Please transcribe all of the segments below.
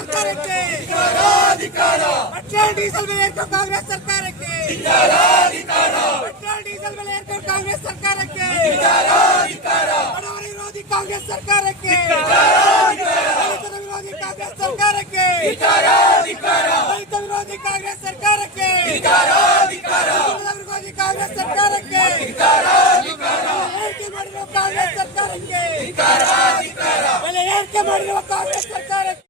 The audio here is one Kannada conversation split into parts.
ಸರ್ಕಾರಕ್ಕೆ ಪೆಟ್ರೋಲ್ ಡೀಸೆಲ್ ಬೆಲೆ ಏರ್ಕೊಂಡು ಕಾಂಗ್ರೆಸ್ ಸರ್ಕಾರಕ್ಕೆ ಪೆಟ್ರೋಲ್ ಡೀಸೆಲ್ ಬೆಲೆ ಏರ್ಕೊಂಡು ಕಾಂಗ್ರೆಸ್ ಸರ್ಕಾರಕ್ಕೆ ಬಡವರ ವಿರೋಧಿ ಕಾಂಗ್ರೆಸ್ ಸರ್ಕಾರಕ್ಕೆ ರೈತರ ವಿರೋಧಿ ಕಾಂಗ್ರೆಸ್ ಸರ್ಕಾರಕ್ಕೆ ರೈತ ವಿರೋಧಿ ಕಾಂಗ್ರೆಸ್ ಸರ್ಕಾರಕ್ಕೆ ವಿರೋಧಿ ಕಾಂಗ್ರೆಸ್ ಸರ್ಕಾರಕ್ಕೆ ಮಾಡಿರುವ ಕಾಂಗ್ರೆಸ್ ಸರ್ಕಾರಕ್ಕೆ ಬೆಲೆ ಏರಿಕೆ ಮಾಡಿರುವ ಕಾಂಗ್ರೆಸ್ ಸರ್ಕಾರಕ್ಕೆ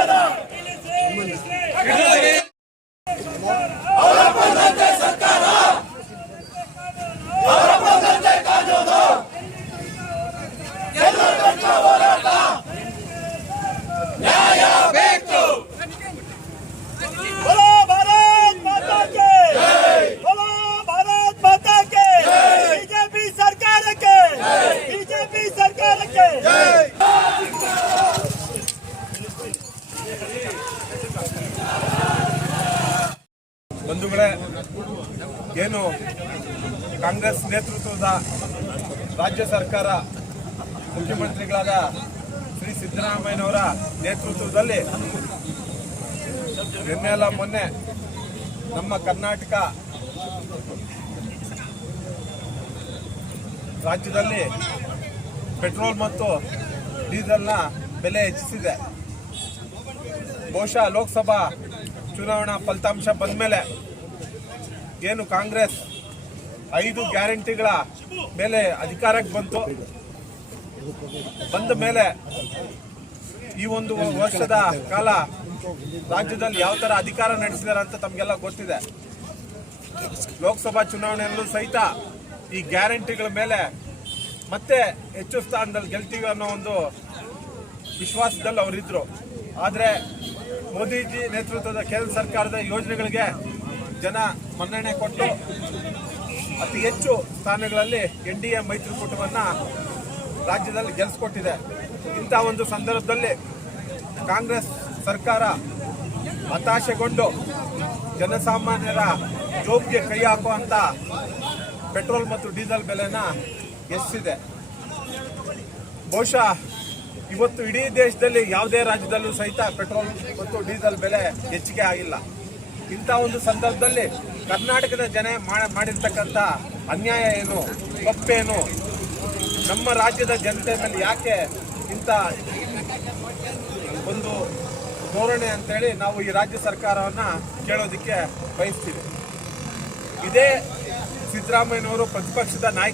ಬಂಧುಗಳೇ ಏನು ಕಾಂಗ್ರೆಸ್ ನೇತೃತ್ವದ ರಾಜ್ಯ ಸರ್ಕಾರ ಮುಖ್ಯಮಂತ್ರಿಗಳಾದ ಶ್ರೀ ಸಿದ್ದರಾಮಯ್ಯನವರ ನೇತೃತ್ವದಲ್ಲಿ ನಿನ್ನೆಲ್ಲ ಮೊನ್ನೆ ನಮ್ಮ ಕರ್ನಾಟಕ ರಾಜ್ಯದಲ್ಲಿ ಪೆಟ್ರೋಲ್ ಮತ್ತು ಡೀಸೆಲ್ನ ಬೆಲೆ ಹೆಚ್ಚಿಸಿದೆ. ಬಹುಶಃ ಲೋಕಸಭಾ ಚುನಾವಣಾ ಫಲಿತಾಂಶ ಬಂದ ಮೇಲೆ ಏನು ಕಾಂಗ್ರೆಸ್ ಐದು ಗ್ಯಾರಂಟಿಗಳ ಮೇಲೆ ಅಧಿಕಾರಕ್ಕೆ ಬಂತು. ಬಂದ ಮೇಲೆ ಈ ಒಂದು ವರ್ಷದ ಕಾಲ ರಾಜ್ಯದಲ್ಲಿ ಯಾವ ಥರ ಅಧಿಕಾರ ನಡೆಸಿದ್ದಾರೆ ಅಂತ ತಮಗೆಲ್ಲ ಗೊತ್ತಿದೆ. ಲೋಕಸಭಾ ಚುನಾವಣೆಯಲ್ಲೂ ಸಹಿತ ಈ ಗ್ಯಾರಂಟಿಗಳ ಮೇಲೆ ಮತ್ತೆ ಹೆಚ್ಚು ಸ್ಥಾನದಲ್ಲಿ ಗೆಲ್ತೀವಿ ಅನ್ನೋ ಒಂದು ವಿಶ್ವಾಸದಲ್ಲಿ ಅವರಿದ್ರು. ಆದರೆ ಮೋದಿಜಿ ನೇತೃತ್ವದ ಕೇಂದ್ರ ಸರ್ಕಾರದ ಯೋಜನೆಗಳಿಗೆ ಜನ ಮನ್ನಣೆ ಕೊಟ್ಟು ಅತಿ ಹೆಚ್ಚು ಸ್ಥಾನಗಳಲ್ಲಿ ಎನ್ ಡಿ ಎ ಮೈತ್ರಿಕೂಟವನ್ನು ರಾಜ್ಯದಲ್ಲಿ ಗೆಲ್ಲಿಸ್ಕೊಟ್ಟಿದೆ ಇಂಥ ಒಂದು ಸಂದರ್ಭದಲ್ಲಿ ಕಾಂಗ್ರೆಸ್ ಸರ್ಕಾರ ಹತಾಶೆಗೊಂಡು ಜನಸಾಮಾನ್ಯರ ಜೋಬ್ಗೆ ಕೈ ಹಾಕುವಂಥ ಪೆಟ್ರೋಲ್ ಮತ್ತು ಡೀಸೆಲ್ ಬೆಲೆನ ಹೆಚ್ಚಿಸಿದೆ ಬಹುಶಃ ಇವತ್ತು ಇಡೀ ದೇಶದಲ್ಲಿ ಯಾವುದೇ ರಾಜ್ಯದಲ್ಲೂ ಸಹಿತ ಪೆಟ್ರೋಲ್ ಮತ್ತು ಡೀಸೆಲ್ ಬೆಲೆ ಹೆಚ್ಚಿಗೆ ಆಗಿಲ್ಲ. ಇಂಥ ಒಂದು ಸಂದರ್ಭದಲ್ಲಿ ಕರ್ನಾಟಕದ ಜನ ಮಾಡಿರ್ತಕ್ಕಂಥ ಅನ್ಯಾಯ ಏನು, ತಪ್ಪೇನು, ನಮ್ಮ ರಾಜ್ಯದ ಜನತೆ ಮೇಲೆ ಯಾಕೆ ಇಂಥ ಒಂದು ಧೋರಣೆ ಅಂತೇಳಿ ನಾವು ಈ ರಾಜ್ಯ ಸರ್ಕಾರವನ್ನು ಕೇಳೋದಕ್ಕೆ ಬಯಸ್ತೀವಿ. ಇದೇ ಸಿದ್ದರಾಮಯ್ಯನವರು ಪ್ರತಿಪಕ್ಷದ ನಾಯಕ